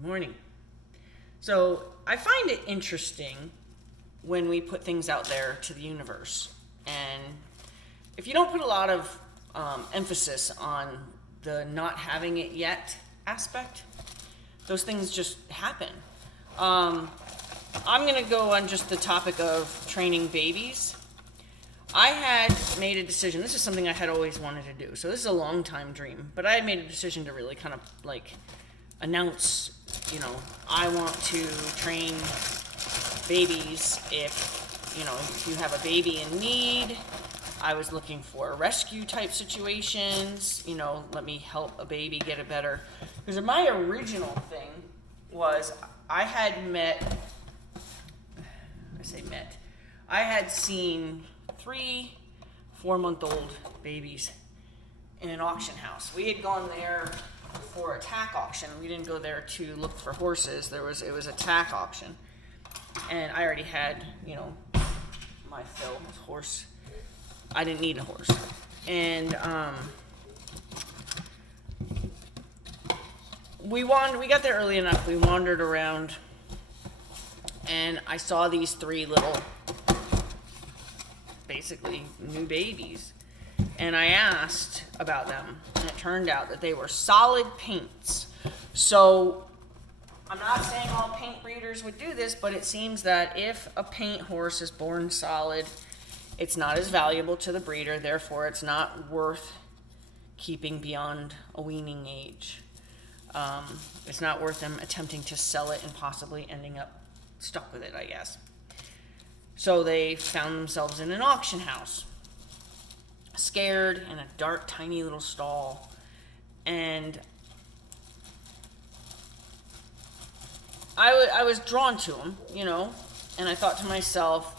Good morning. So I find it interesting when we put things out there to the universe. And if you don't put a lot of emphasis on the not having it yet aspect, those things just happen. I'm going to go on just the topic of training babies. I had made a decision. This is something I had always wanted to do. So this is a long time dream. But I had made a decision to really kind of like announce, I want to train babies if you have a baby in need. I was looking for rescue type situations, let me help a baby get it better. Because my original thing was I had seen 3 4-month-old babies in an auction house. We had gone there for a tack auction. We didn't go there to look for horses. It was a tack auction. And I already had, my fill of horse. I didn't need a horse. And we got there early enough. We wandered around and I saw these 3 little basically new babies. And I asked about them, and it turned out that they were solid paints. So I'm not saying all paint breeders would do this, but it seems that if a paint horse is born solid, it's not as valuable to the breeder, therefore it's not worth keeping beyond a weaning age. It's not worth them attempting to sell it and possibly ending up stuck with it, I guess. So they found themselves in an auction house, scared in a dark, tiny little stall. And I was drawn to them, and I thought to myself,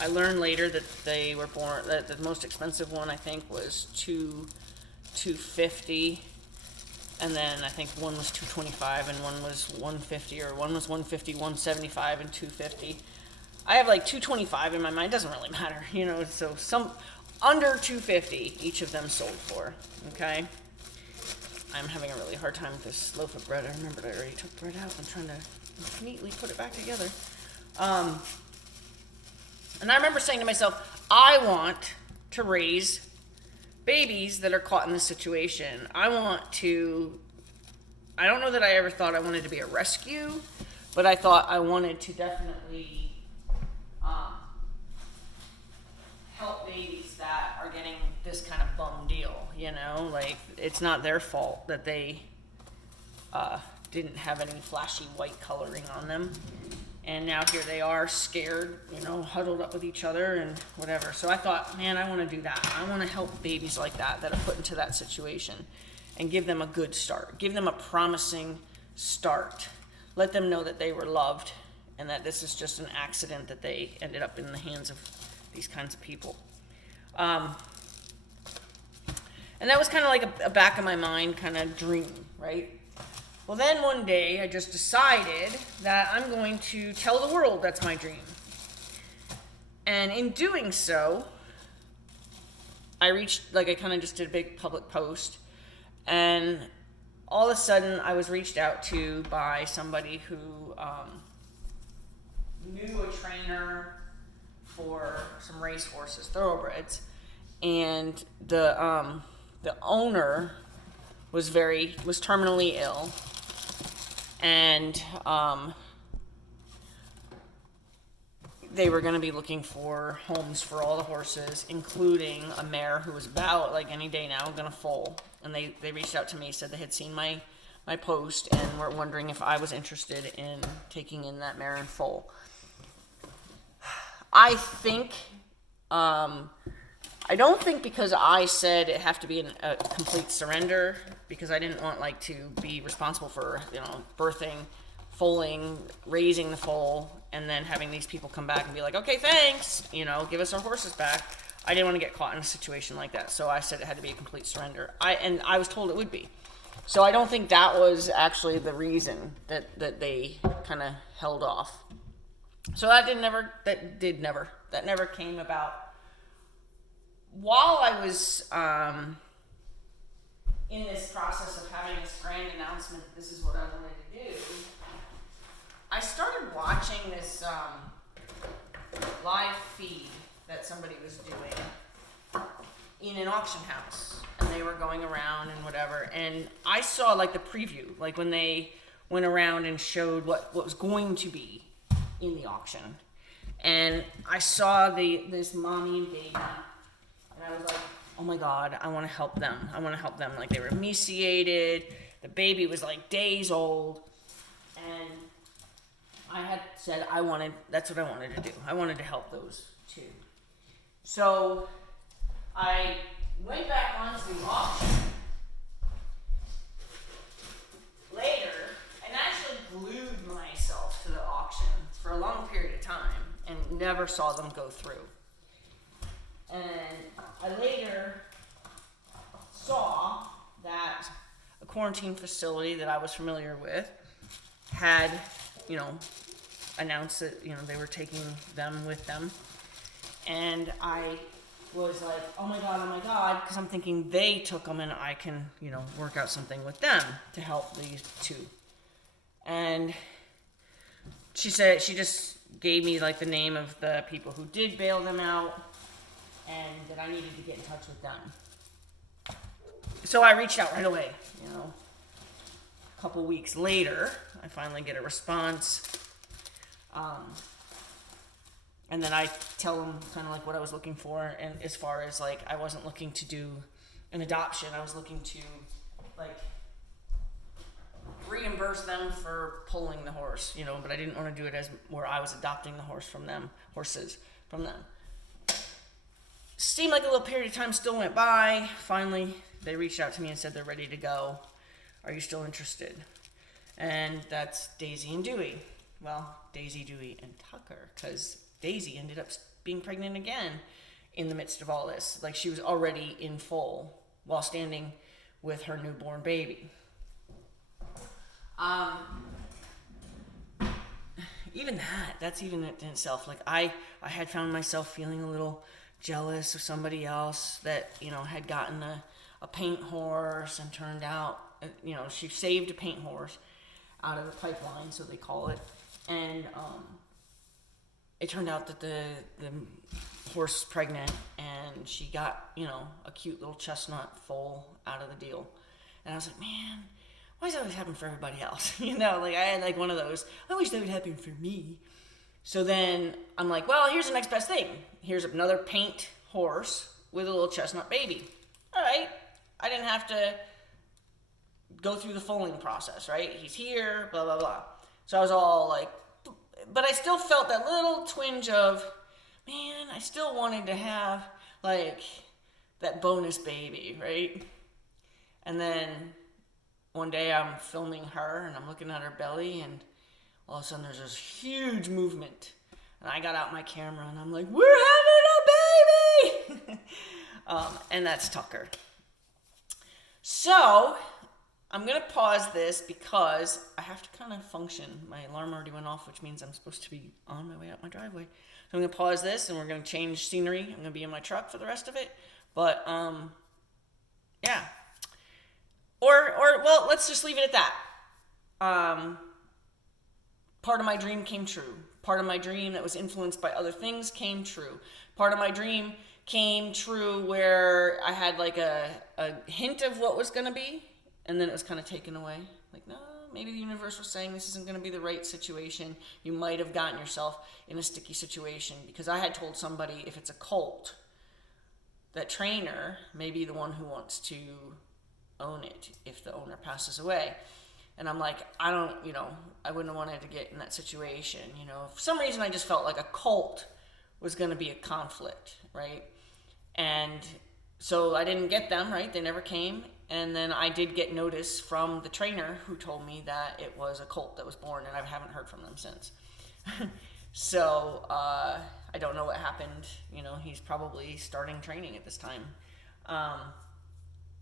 I learned later that they were born, that the most expensive one I think was $250, and then I think one was $225 and one was $150, or one was $150, $175, and $250. I have like $225 in my mind. It doesn't really matter, so some under $250 each of them sold for. Okay, I'm having a really hard time with this loaf of bread. I remembered I already took bread out. I'm trying to neatly put it back together. And I remember saying to myself, I want to raise babies that are caught in this situation. I don't know that I ever thought I wanted to be a rescue, but I thought I wanted to definitely help babies that are getting this kind of bum deal, like it's not their fault that they didn't have any flashy white coloring on them. And now here they are scared, huddled up with each other and whatever. So I thought, man, I want to do that. I want to help babies like that are put into that situation and give them a good start. Give them a promising start. Let them know that they were loved and that this is just an accident that they ended up in the hands of these kinds of people. And that was kind of like a back of my mind kind of dream, right? Well, then one day I just decided that I'm going to tell the world that's my dream. And in doing so, I kind of just did a big public post. And all of a sudden I was reached out to by somebody who knew a trainer for some race horses, thoroughbreds. And the owner was terminally ill. And they were going to be looking for homes for all the horses, including a mare who was about, like any day now, going to foal. And they reached out to me, said they had seen my post and were wondering if I was interested in taking in that mare and foal. I don't think because I said it have to be a complete surrender, because I didn't want to be responsible for birthing, foaling, raising the foal, and then having these people come back and be like, okay, thanks, give us our horses back. I didn't want to get caught in a situation like that, so I said it had to be a complete surrender. And I was told it would be. So I don't think that was actually the reason that they kind of held off. So that never came about. While I was in this process of having this grand announcement that this is what I wanted to do, somebody was doing in an auction house, and they were going around and whatever, and I saw like the preview, like when they went around and showed what was going to be in the auction, and I saw this mommy and baby, and I was like, oh my God, I want to help them. Like, they were emaciated, the baby was like days old, and I had said that's what I wanted to do. I wanted to help those two. So I went back onto the auction later and actually glued myself to the auction for a long period of time and never saw them go through. And I later saw that a quarantine facility that I was familiar with had, announced that, they were taking them with them. And I was like, oh my God, because I'm thinking they took them and I can, work out something with them to help these two. And she just gave me like the name of the people who did bail them out and that I needed to get in touch with them. So I reached out right away, A couple weeks later, I finally get a response. And then I tell them kind of like what I was looking for, and as far as like I wasn't looking to do an adoption, I was looking to like reimburse them for pulling the horse, but I didn't want to do it as where I was adopting the horses from them. Seemed like a little period of time still went by. Finally, they reached out to me and said they're ready to go. Are you still interested? And that's Daisy and Dewey. Well, Daisy, Dewey, and Tucker, because Daisy ended up being pregnant again in the midst of all this. Like, she was already in full while standing with her newborn baby. That's even in itself. Like, I had found myself feeling a little jealous of somebody else that, had gotten a paint horse, and turned out, she saved a paint horse out of the pipeline, so they call it. And it turned out that the horse was pregnant, and she got, a cute little chestnut foal out of the deal. And I was like, man, why does that always happen for everybody else? Like, I had like one of those, I wish that would happen for me. So then I'm like, well, here's the next best thing. Here's another paint horse with a little chestnut baby. All right. I didn't have to go through the foaling process, right? He's here, blah, blah, blah. So I was all like, but I still felt that little twinge of, man, I still wanted to have like that bonus baby, right? And then one day I'm filming her and I'm looking at her belly, and all of a sudden there's this huge movement. And I got out my camera and I'm like, we're having a baby! And that's Tucker. So I'm going to pause this because I have to kind of function. My alarm already went off, which means I'm supposed to be on my way out my driveway. So I'm going to pause this, and we're going to change scenery. I'm going to be in my truck for the rest of it. But, yeah. Well, let's just leave it at that. Part of my dream came true. Part of my dream that was influenced by other things came true. Part of my dream came true where I had like a hint of what was going to be, and then it was kind of taken away. Like, no, maybe the universe was saying this isn't going to be the right situation. You might have gotten yourself in a sticky situation, because I had told somebody if it's a cult, that trainer may be the one who wants to own it if the owner passes away. And I'm like, I wouldn't have wanted to get in that situation. For some reason I just felt like a cult was going to be a conflict, right? And so I didn't get them, right? They never came. And then I did get notice from the trainer who told me that it was a cult that was born, and I haven't heard from them since. So I don't know what happened. He's probably starting training at this time.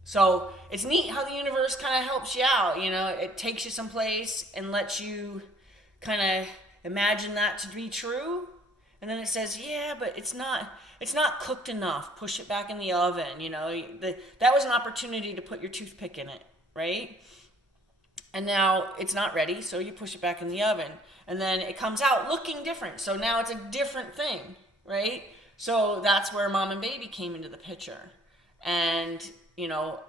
So it's neat how the universe kind of helps you out. It takes you someplace and lets you kind of imagine that to be true. And then it says, yeah, but it's not cooked enough. Push it back in the oven. That was an opportunity to put your toothpick in it, right? And now it's not ready, so you push it back in the oven. And then it comes out looking different. So now it's a different thing, right? So that's where mom and baby came into the picture. And, you know,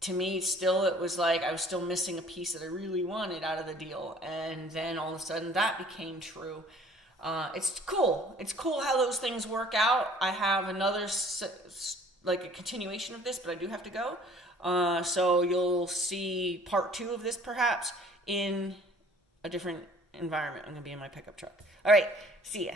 to me, still, it was like I was still missing a piece that I really wanted out of the deal. And then all of a sudden that became true. It's cool. It's cool how those things work out. I have another, like a continuation of this, but I do have to go. So you'll see part 2 of this perhaps in a different environment. I'm going to be in my pickup truck. All right. See ya.